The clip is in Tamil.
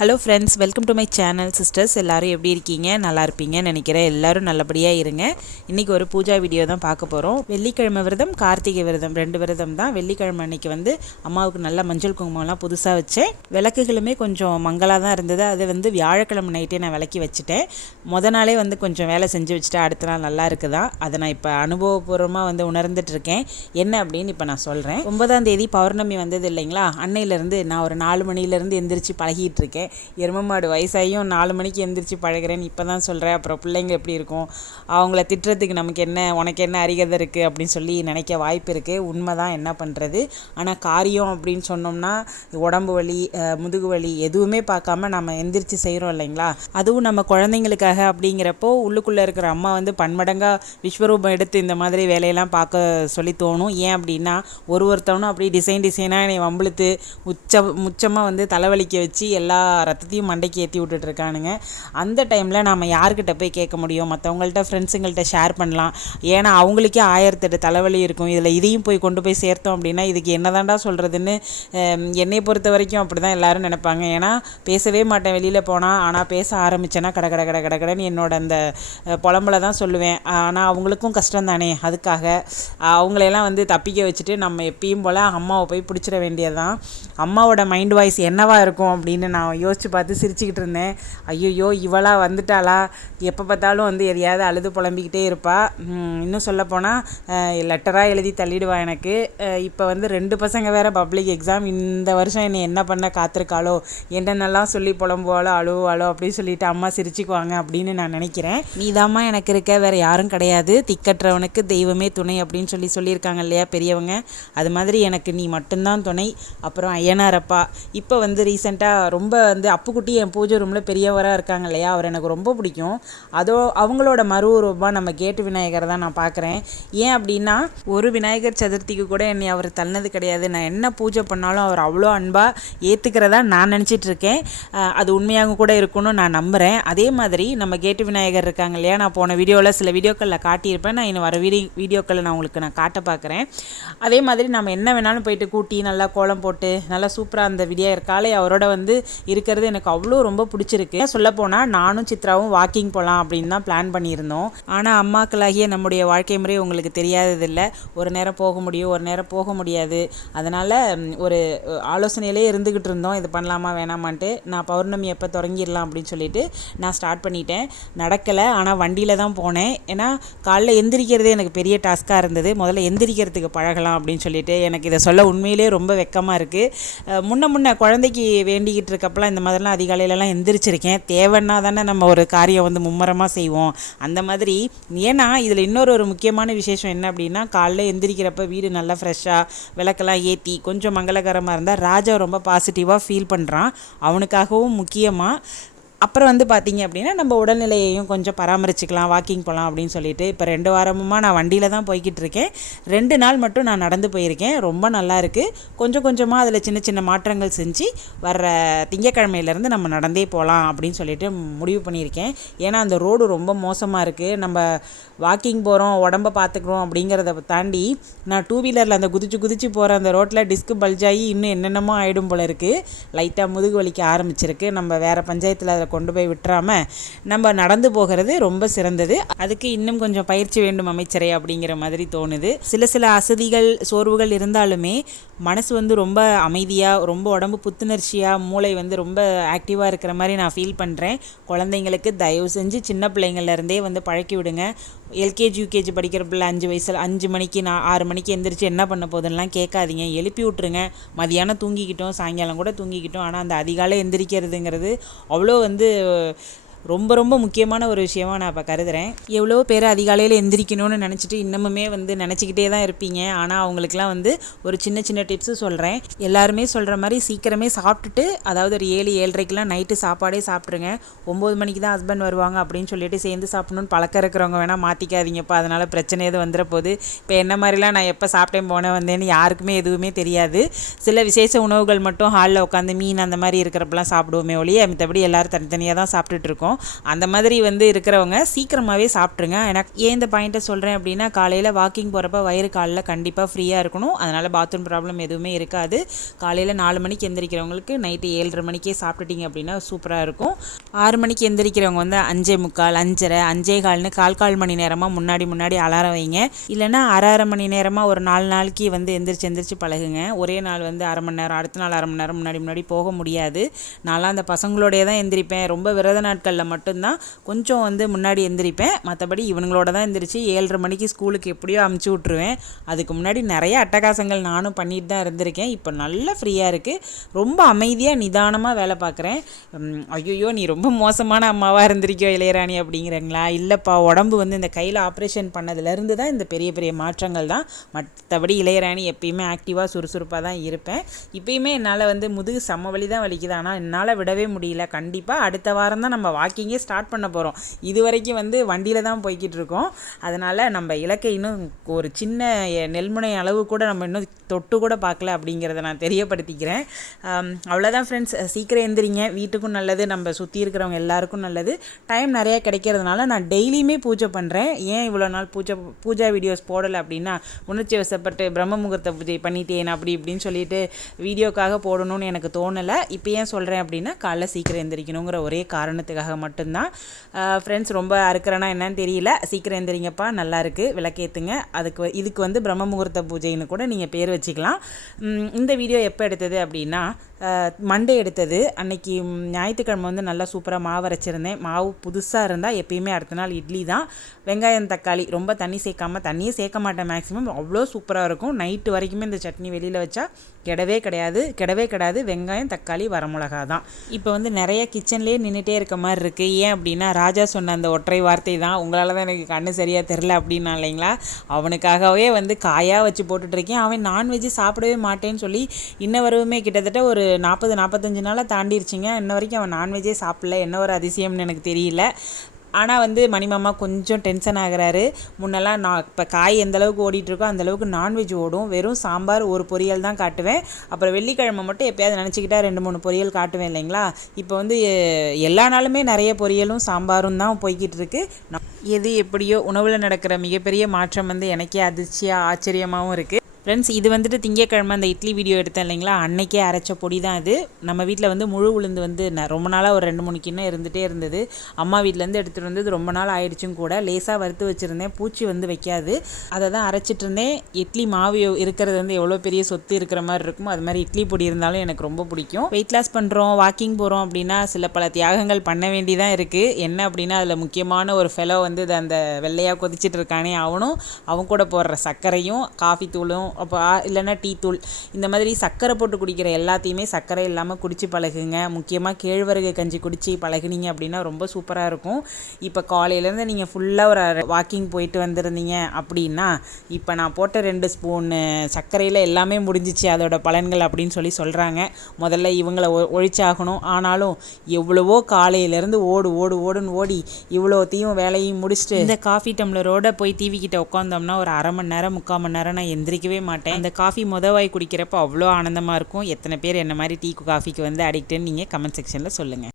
Hello friends welcome to my channel sisters எல்லோரும் எப்படி இருக்கீங்க? நல்லா இருப்பீங்கன்னு நினைக்கிறேன். எல்லோரும் நல்லபடியாக இருங்க. இன்றைக்கி ஒரு பூஜா வீடியோ தான் பார்க்க போகிறோம் வெள்ளிக்கிழமை விரதம் கார்த்திகை விரதம் ரெண்டு விரதம் தான். வெள்ளிக்கிழமை அன்னைக்கு வந்து அம்மாவுக்கு நல்ல மஞ்சள் குங்குமம்லாம் புதுசாக வச்சேன். விளக்குகளுமே கொஞ்சம் மங்களாக தான் இருந்தது. அதை வந்து வியாழக்கிழமை நைட்டே நான் விளக்கி வச்சுட்டேன். முத நாளே வந்து கொஞ்சம் வேலை செஞ்சு வச்சுட்டு அடுத்த நாள் நல்லா இருக்குதா? அதை நான் இப்போ அனுபவபூர்வமாக வந்து உணர்ந்துட்டு இருக்கேன். என்ன அப்படின்னு இப்போ நான் சொல்கிறேன் ஒன்பதாம் தேதி பௌர்ணமி வந்தது இல்லைங்களா? அன்னையிலேருந்து நான் ஒரு நாலு மணிலேருந்து எந்திரிச்சு பழகிட்டு இருக்கேன். எரும மாடு வயசாகியும் நாலு மணிக்கு எந்திரிச்சு பழகிறேன்னு இப்போ தான் சொல்கிறேன் அப்புறம் பிள்ளைங்க எப்படி இருக்கும்? அவங்கள திட்டுறதுக்கு நமக்கு என்ன உனக்கு என்ன அறிகதை இருக்குது அப்படின்னு சொல்லி நினைக்க வாய்ப்பு இருக்குது உண்மை தான் என்ன பண்ணுறது ஆனால் காரியம் அப்படின்னு சொன்னோம்னா உடம்பு வலி முதுகு வலி எதுவுமே பார்க்காம நம்ம எந்திரிச்சு செய்கிறோம் இல்லைங்களா? அதுவும் நம்ம குழந்தைங்களுக்காக அப்படிங்கிறப்போ உள்ளுக்குள்ளே இருக்கிற அம்மா வந்து பன்மடங்காக விஸ்வரூபம் எடுத்து இந்த மாதிரி வேலையெல்லாம் பார்க்க சொல்லி தோணும். ஏன் அப்படின்னா ஒரு ஒருத்தவனும் அப்படி டிசைன் டிசைனாக என்னை வம்பிழுத்து உச்ச முச்சமாக வந்து தலைவலிக்க வச்சு எல்லா ரத்தத்தையும் மண்டைக்கு ஏற்றி விட்டுட்ருக்கானுங்க. அந்த டைமில் நம்ம யார்கிட்ட போய் கேட்க முடியும்? மற்றவங்கள்ட்ட ஃப்ரெண்ட்ஸுங்கள்ட்ட ஷேர் பண்ணலாம். ஏன்னா அவங்களுக்கே ஆயிரத்தெட்டு தலைவலி இருக்கும். இதில் இதையும் போய் கொண்டு போய் சேர்த்தோம் அப்படின்னா இதுக்கு என்னதான்டா சொல்கிறதுன்னு என்னை பொறுத்த வரைக்கும் அப்படி தான் எல்லோரும் நினைப்பாங்க. ஏன்னா பேசவே மாட்டேன் வெளியில் போனால் ஆனால் பேச ஆரம்பித்தேன்னா கட கட கட கடன்னு என்னோட அந்த புலம்பலை தான் சொல்லுவேன். ஆனால் அவங்களுக்கும் கஷ்டம் தானே. அதுக்காக அவங்களையெல்லாம் வந்து தப்பிக்க வச்சுட்டு நம்ம எப்பயும் போல் அம்மாவை போய் பிடிச்சிட வேண்டியது தான் அம்மாவோட மைண்ட் வாய்ஸ் என்னவாக இருக்கும் அப்படின்னு நான் யோசித்து பார்த்து சிரிச்சுக்கிட்டு இருந்தேன். ஐயோ இவளா வந்துட்டாளா? எப்போ பார்த்தாலும் வந்து எதையாவது அழுது புலம்பிக்கிட்டே இருப்பாள் இன்னும் சொல்லப்போனால் லெட்டராக எழுதி தள்ளிடுவா எனக்கு. இப்போ வந்து ரெண்டு பசங்க வேறு பப்ளிக் எக்ஸாம் இந்த வருஷம் என்னை என்ன பண்ண காத்திருக்காளோ? என்னென்னலாம் சொல்லி புலம்புவாளோ அழுவாளோ அப்படின்னு சொல்லிட்டு அம்மா சிரிச்சுக்குவாங்க அப்படின்னு நான் நினைக்கிறேன். நீதாம்மா எனக்கு இருக்க வேறு யாரும் கிடையாது. திக்கற்றவனுக்கு தெய்வமே துணை அப்படின்னு சொல்லி சொல்லியிருக்காங்க இல்லையா பெரியவங்க? அது மாதிரி எனக்கு நீ மட்டும்தான் துணை. அப்புறம் ஐயனாரப்பா இப்போ வந்து ரீசெண்டாக ரொம்ப வந்து அப்புக்குட்டி என் பூஜை ரூமில் பெரியவராக இருக்காங்க இல்லையா? அவர் எனக்கு ரொம்ப பிடிக்கும். அதோ அவங்களோட மறு உருவமாக நம்ம கேட்டு விநாயகரை தான் நான் பார்க்குறேன் ஏன் அப்படின்னா ஒரு விநாயகர் சதுர்த்திக்கு கூட என்னை அவர் தள்ளது கிடையாது. நான் என்ன பூஜை பண்ணாலும் அவர் அவ்வளோ அன்பாக ஏற்றுக்கிறதா நான் நினச்சிட்ருக்கேன் அது உண்மையாக கூட இருக்கும்னு நான் நம்புகிறேன் அதே மாதிரி நம்ம கேட்டு விநாயகர் இருக்காங்க இல்லையா? நான் போன வீடியோவில் சில வீடியோக்களில் காட்டியிருப்பேன். நான் இன்னும் வர வீடியோ வீடியோக்களை நான் உங்களுக்கு நான் காட்ட பார்க்குறேன் அதே மாதிரி நம்ம என்ன வேணாலும் போயிட்டு கூட்டி நல்லா கோலம் போட்டு நல்லா சூப்பராக அந்த விடியர் காலை அவரோட வந்து இரு இருக்கிறது எனக்கு அவ்வளோ ரொம்ப பிடிச்சிருக்கு. சொல்லப்போனால் நானும் சித்ராவும் வாக்கிங் போகலாம் அப்படின்னு தான் பிளான் பண்ணியிருந்தோம். ஆனால் அம்மாக்களாகிய நம்முடைய வாழ்க்கை முறை உங்களுக்கு தெரியாததில்லை. ஒரு நேரம் போக முடியும் ஒரு நேரம் போக முடியாது. அதனால் ஒரு ஆலோசனையிலே இருந்துக்கிட்டு இருந்தோம். இது பண்ணலாமா வேணாமான்ட்டு. நான் பௌர்ணமி எப்போ தொடங்கிடலாம் அப்படின்னு சொல்லிட்டு நான் ஸ்டார்ட் பண்ணிட்டேன். நடக்கலை ஆனால் வண்டியில் தான் போனேன். ஏன்னா காலைல எந்திரிக்கிறதே எனக்கு பெரிய டாஸ்க்காக இருந்தது. முதல்ல எந்திரிக்கிறதுக்கு பழகலாம் அப்படின்னு சொல்லிட்டு எனக்கு இதை சொல்ல உண்மையிலே ரொம்ப வெக்கமாக இருக்குது முன்ன முன்ன குழந்தைக்கு வேண்டிக்கிட்டு இருக்கப்பெல்லாம் இந்த மாதிரிலாம் அதிகாலையிலலாம் எந்திரிச்சிருக்கேன். தேவைன்னா தானே நம்ம ஒரு காரியம் வந்து மும்முரமாக செய்வோம். அந்த மாதிரி ஏன்னா இதில் இன்னொரு ஒரு முக்கியமான விசேஷம் என்ன அப்படின்னா காலைல எந்திரிக்கிறப்ப வீடு நல்லா ஃப்ரெஷ்ஷாக விளக்கெல்லாம் ஏற்றி கொஞ்சம் மங்களகரமாக இருந்தால் ராஜா ரொம்ப பாசிட்டிவாக ஃபீல் பண்ணுறான் அவனுக்காகவும் முக்கியமாக அப்புறம் வந்து பார்த்திங்க அப்படின்னா நம்ம உடல்நிலையையும் கொஞ்சம் பராமரிச்சுக்கலாம் வாக்கிங் போகலாம் அப்படின்னு சொல்லிட்டு இப்போ ரெண்டு வாரமுமா நான் வண்டியில் தான் போய்கிட்டு இருக்கேன். ரெண்டு நாள் மட்டும் நான் நடந்து போயிருக்கேன். ரொம்ப நல்லா இருக்குது கொஞ்சம் கொஞ்சமாக அதில் சின்ன சின்ன மாற்றங்கள் செஞ்சு வர்ற திங்கக்கிழமையிலேருந்து நம்ம நடந்தே போகலாம் அப்படின்னு சொல்லிட்டு முடிவு பண்ணியிருக்கேன். ஏன்னா அந்த ரோடு ரொம்ப மோசமாக இருக்குது நம்ம வாக்கிங் போகிறோம் உடம்ப பார்த்துக்குறோம் அப்படிங்கிறத தாண்டி நான் டூ வீலரில் அந்த குதிச்சு குதிச்சு போகிற அந்த ரோட்டில் டிஸ்க்கு பல்ஜாகி இன்னும் என்னென்னமோ ஆகிடும் போல இருக்குது லைட்டாக முதுகு வலிக்க ஆரம்பிச்சிருக்கு. நம்ம வேறு பஞ்சாயத்தில் அதை கொண்டு போய் விட்டுறாமல் நம்ம நடந்து போகிறது ரொம்ப சிறந்தது. அதுக்கு இன்னும் கொஞ்சம் பயிற்சி வேண்டும் அமைச்சரே அப்படிங்கிற மாதிரி தோணுது. சில சில அசதிகள் சோர்வுகள் இருந்தாலுமே மனசு வந்து ரொம்ப அமைதியாக ரொம்ப உடம்பு புத்துணர்ச்சியாக மூளை வந்து ரொம்ப ஆக்டிவாக இருக்கிற மாதிரி நான் ஃபீல் பண்ணுறேன் குழந்தைங்களுக்கு தயவு செஞ்சு சின்ன பிள்ளைங்கள்லேருந்தே வந்து பழக்கி விடுங்க. எல்கேஜி யூகேஜி படிக்கிற பிள்ளை அஞ்சு வயசில் அஞ்சு மணிக்கு நான் ஆறு மணிக்கு எந்திரிச்சு என்ன பண்ண போதுன்னெலாம் கேட்காதீங்க. எழுப்பி விட்ருங்க மதியானம் தூங்கிக்கிட்டோம் சாயங்காலம் கூட தூங்கிக்கிட்டோம். ஆனால் அந்த அதிகாலை எந்திரிக்கிறதுங்கிறது அவ்வளோ வந்து ரொம்ப ரொம்ப முக்கியமான ஒரு விஷயமா நான் இப்போ கருதுகிறேன் எவ்வளோ பேர் அதிகாலையில் எந்திரிக்கணும்னு நினச்சிட்டு இன்னமுமே வந்து நினச்சிக்கிட்டே தான் இருப்பீங்க. ஆனால் அவங்களுக்குலாம் வந்து ஒரு சின்ன சின்ன டிப்ஸு சொல்கிறேன் எல்லாருமே சொல்கிற மாதிரி சீக்கிரமே சாப்பிட்டுட்டு அதாவது ஒரு ஏழு ஏழரைக்கெலாம் நைட்டு சாப்பாடே சாப்பிட்ருங்க ஒம்பது மணிக்கு தான் ஹஸ்பண்ட் வருவாங்க அப்படின்னு சொல்லிட்டு சேர்ந்து சாப்பிடணும்னு பழக்கம் இருக்கிறவங்க வேணால் மாற்றிக்காதீங்கப்பா அதனால் பிரச்சனை எதுவும் வந்துட போகுது இப்போ என்ன மாதிரிலாம் நான் எப்போ சாப்பிட்டேன் போனேன் வந்தேன்னு யாருக்குமே எதுவுமே தெரியாது. சில விசேஷ உணவுகள் மட்டும் ஹாலில் உட்காந்து மீன் அந்த மாதிரி இருக்கிறப்பெல்லாம் சாப்பிடுவோமே ஒழிய மற்றபடி எல்லோரும் தனித்தனியாக தான் சாப்பிட்டுட்டு இருக்கோம். இருக்கும். அந்த மாதிரி வந்து இருக்கிறவங்க சீக்கிரமாகவே சாப்பிட்ருங்க எனக்கு ஏன் இந்த பாயிண்ட்டை சொல்கிறேன் அப்படின்னா காலையில் வாக்கிங் போகிறப்ப வயிறு காலில் கண்டிப்பாக ஃப்ரீயாக இருக்கணும். அதனால் பாத்ரூம் ப்ராப்ளம் எதுவுமே இருக்காது. காலையில் நாலு மணிக்கு எந்திரிக்கிறவங்களுக்கு நைட்டு ஏழரை மணிக்கே சாப்பிட்டுட்டிங்க அப்படின்னா சூப்பராக இருக்கும். ஆறு மணிக்கு எந்திரிக்கிறவங்க வந்து அஞ்சே முக்கால் அஞ்சரை அஞ்சே கால்னு கால் கால் மணி நேரமாக முன்னாடி முன்னாடி அலாரம் வைங்க. இல்லைன்னா அரை அரை மணி நேரமாக ஒரு நாலு நாளைக்கு வந்து எந்திரிச்சு எந்திரிச்சு பழகுங்க. ஒரே நாள் வந்து அரை மணி நேரம் அடுத்த நாள் அரை மணி நேரம் முன்னாடி முன்னாடி போக முடியாது. நான்லாம் அந்த பசங்களோடைய தான் எந்திரிப்பேன். ரொம்ப விரத நாட்களில் மட்டும்தான் கொஞ்சம் வந்து முன்னாடி எந்திரிப்பேன். மற்றபடி இவங்களோட தான் எந்திரிச்சு ஏழரை மணிக்கு ஸ்கூலுக்கு எப்படியோ அமுச்சு விட்ருவேன் அதுக்கு முன்னாடி நிறைய அட்டகாசங்கள் நானும் பண்ணிட்டு தான் இருந்திருக்கேன். இப்போ நல்லா ஃப்ரீயாக இருக்குது ரொம்ப அமைதியாக நிதானமாக வேலை பார்க்குறேன் ஐயோ நீ ரொம்ப மோசமான அம்மாவாக இருந்திருக்கியோ இளையராணி அப்படிங்கிறங்களா? இல்லைப்பா உடம்பு வந்து இந்த கையில் ஆப்ரேஷன் பண்ணதுலேருந்து தான் இந்த பெரிய பெரிய மாற்றங்கள் தான். மற்றபடி இளையராணி எப்பயுமே ஆக்டிவாக சுறுசுறுப்பாக தான் இருப்பேன். இப்பயுமே என்னால் வந்து முதுகு செம்ம வலி தான் வலிக்குது. ஆனால் என்னால் விடவே முடியல. கண்டிப்பாக அடுத்த வாரம் தான் நம்ம வாக்கிங்கே ஸ்டார்ட் பண்ண போகிறோம் இது வரைக்கும் வந்து வண்டியில் தான் போய்கிட்டு இருக்கோம். அதனால் நம்ம இலக்கை இன்னும் ஒரு சின்ன நெல்முனை அளவு கூட நம்ம இன்னும் தொட்டு கூட பார்க்கல அப்படிங்கிறத நான் தெரியப்படுத்திக்கிறேன். அவ்வளோதான் ஃப்ரெண்ட்ஸ் சீக்கிரம் எந்திரிங்க. வீட்டுக்கும் நல்லது. நம்ம சுற்றி இருக்கிறவங்க எல்லாருக்கும் நல்லது. டைம் நிறையா கிடைக்கிறதுனால நான் டெய்லியுமே பூஜை பண்ணுறேன் ஏன் இவ்வளோ நாள் பூஜை பூஜா வீடியோஸ் போடலை அப்படின்னா உணர்ச்சி வசப்பட்டு பிரம்ம முகூர்த்த பூஜை பண்ணிட்டேன் அப்படி இப்படின்னு சொல்லிட்டு வீடியோக்காக போடணும்னு எனக்கு தோணலை. இப்போ ஏன் சொல்கிறேன் அப்படின்னா காலைல சீக்கிரம் எந்திரிக்கணுங்கிற ஒரே காரணத்துக்காக மட்டும்தான். ஃப்ரெண்ட்ஸ் ரொம்ப அறுக்கிறேன்னா என்னன்னு தெரியல. சீக்கிரம் எந்திரிங்கப்பா நல்லா இருக்குது விளக்கேற்றுங்க அதுக்கு இதுக்கு வந்து பிரம்ம முகூர்த்த பூஜைன்னு கூட நீங்கள் பேர் வச்சுக்கலாம். இந்த வீடியோ எப்போ எடுத்தது அப்படின்னா மண்டே எடுத்தது. அன்னைக்கு ஞாயிற்றுக்கிழமை வந்து நல்லா சூப்பராக மாவு அரைச்சிருந்தேன். மாவு புதுசாக இருந்தால் எப்பயுமே அடுத்த நாள் இட்லி தான். வெங்காயம் தக்காளி ரொம்ப தண்ணி சேர்க்காம தண்ணியே சேர்க்க மாட்டேன் மேக்ஸிமம் அவ்வளோ சூப்பராக இருக்கும். நைட்டு வரைக்குமே இந்த சட்னி வெளியில் வச்சா கிடவே கிடையாது. கிடவே கிடையாது வெங்காயம் தக்காளி வரமிளகா தான். இப்போ வந்து நிறைய கிச்சன்லேயே நின்றுட்டே இருக்க மாதிரி இருக்குது இருக்குது ஏன் அப்படின்னா ராஜா சொன்ன அந்த ஒற்றை வார்த்தை தான். உங்களால் தான் எனக்கு கண்ணு சரியாக தெரில அப்படின்னா இல்லைங்களா? அவனுக்காகவே வந்து காயாக வச்சு போட்டுட்ருக்கேன் அவன் நான்வெஜ் சாப்பிடவே மாட்டேன்னு சொல்லி இன்ன வரவுமே கிட்டத்தட்ட ஒரு நாற்பது நாற்பத்தஞ்சு நாளாக தாண்டிருச்சிங்க. இன்ன வரைக்கும் அவன் நான்வெஜ்ஜே சாப்பிடல. என்ன ஒரு அதிசயம்னு எனக்கு தெரியல. ஆனால் வந்து மணிமாமா கொஞ்சம் டென்ஷன் ஆகிறாரு. முன்னெல்லாம் நான் இப்போ காய் எந்த அளவுக்கு ஓடிட்டுருக்கோ அந்தளவுக்கு நான்வெஜ் ஓடும். வெறும் சாம்பார் ஒரு பொரியல் தான் காட்டுவேன். அப்புறம் வெள்ளிக்கிழமை மட்டும் எப்போயாவது நினச்சிக்கிட்டா ரெண்டு மூணு பொரியல் காட்டுவேன் இல்லைங்களா? இப்போ வந்து எல்லா நாளுமே நிறைய பொரியலும் சாம்பாரும் தான் போய்கிட்டு இருக்கு எது எப்படியோ உணவில் நடக்கிற மிகப்பெரிய மாற்றம் வந்து எனக்கே அதிர்ச்சியாக ஆச்சரியமாகவும் இருக்குது ஃப்ரெண்ட்ஸ் இது வந்துட்டு திங்கக்கிழமை அந்த இட்லி வீடியோ எடுத்தேன் இல்லைங்களா? அன்னைக்கே அரைச்ச பொடி தான் அது நம்ம வீட்டில் வந்து முழு உளுந்து வந்து ரொம்ப நாளாக ஒரு ரெண்டு மூணு கிண்ணம் இருந்துகிட்டே இருந்தது. அம்மா வீட்டிலேருந்து எடுத்துகிட்டு வந்தது ரொம்ப நாள் ஆயிடுச்சும் கூட. லேசாக வறுத்து வச்சுருந்தேன். பூச்சி வந்து வைக்காது. அதை தான் அரைச்சிட்டு இருந்தேன். இட்லி மாவு இருக்கிறது வந்து எவ்வளோ பெரிய சொத்து இருக்கிற மாதிரி இருக்குமோ அது மாதிரி இட்லி பொடி இருந்தாலும் எனக்கு ரொம்ப பிடிக்கும். வெயிட் லாஸ் பண்ணுறோம் வாக்கிங் போகிறோம் அப்படின்னா சில பல தியாகங்கள் பண்ண வேண்டிதான் இருக்குது என்ன அப்படின்னா அதில் முக்கியமான ஒரு ஃபெலோ வந்து அந்த வெள்ளையாக கொதிச்சிட்டு இருக்கானே அவனும் அவன் கூட போடுற சர்க்கரையும் காஃபி தூளும் அப்போ இல்லைன்னா டீ தூள். இந்த மாதிரி சர்க்கரை போட்டு குடிக்கிற எல்லாத்தையுமே சர்க்கரை இல்லாமல் குடித்து பழகுங்க. முக்கியமாக கேழ்வரகு கஞ்சி குடித்து பழகுனீங்க அப்படின்னா ரொம்ப சூப்பராக இருக்கும். இப்போ காலையிலேருந்து நீங்கள் ஃபுல்லாக ஒரு வாக்கிங் போயிட்டு வந்திருந்தீங்க அப்படின்னா இப்போ நான் போட்ட ரெண்டு ஸ்பூனு சர்க்கரையில் எல்லாமே முடிஞ்சிச்சு. அதோட பலன்கள் அப்படின்னு சொல்லி சொல்கிறாங்க முதல்ல இவங்களை ஒழிச்சாகணும். ஆனாலும் எவ்வளவோ காலையிலேருந்து ஓடு ஓடு ஓடுன்னு ஓடி இவ்வளோத்தையும் வேலையும் முடிச்சுட்டு இந்த காஃபி டம்ளரோட போய் டிவி கிட்ட உட்காந்தோம்னா ஒரு அரை மணி நேரம் முக்கால் மணி நேரம் நான் எந்திரிக்கவே மாட்டேன். அந்த காஃபி முதவாய் குடிக்கிறப்போ அவ்வளோ ஆனந்தமாக இருக்கும். எத்தனை பேர் என்ன மாதிரி டீ காஃபிக்கு வந்து அடிக்ட்டுன்னு நீங்கள் கமெண்ட் செக்ஷனில் சொல்லுங்கள்